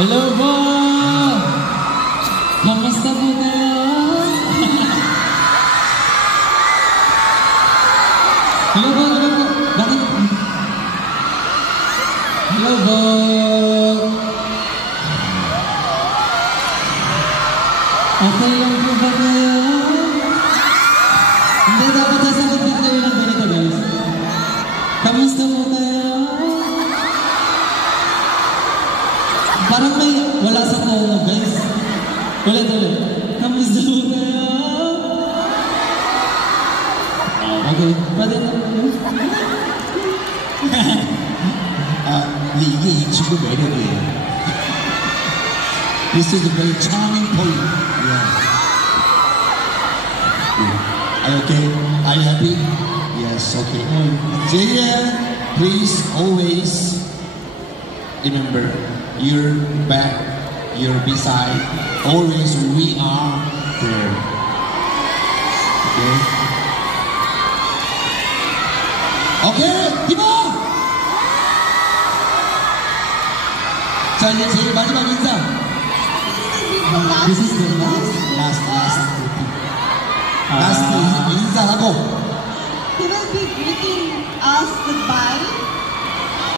Hello po! Kamusta po kayo? Hello po, hello po. Bakit? Hello po. Okay lang po ba kayo? Hindi, dapat sasagot din kayo ng ganito, guys. Kamusta po kayo? Parang may wala sa tono, guys. Ulit. Kamusta po kayo? Okay, pwede na po. 네, 이게 지금 매력이에요. This is a very charming poem. Yeah. Are you okay? Are you happy? Yes, okay. JM, please always remember, you're back, you're beside, always we are there. Okay? Okay, 기본! 자, 이제 제일 마지막 인사. This is the last 인사하고. He will be greeting us goodbye.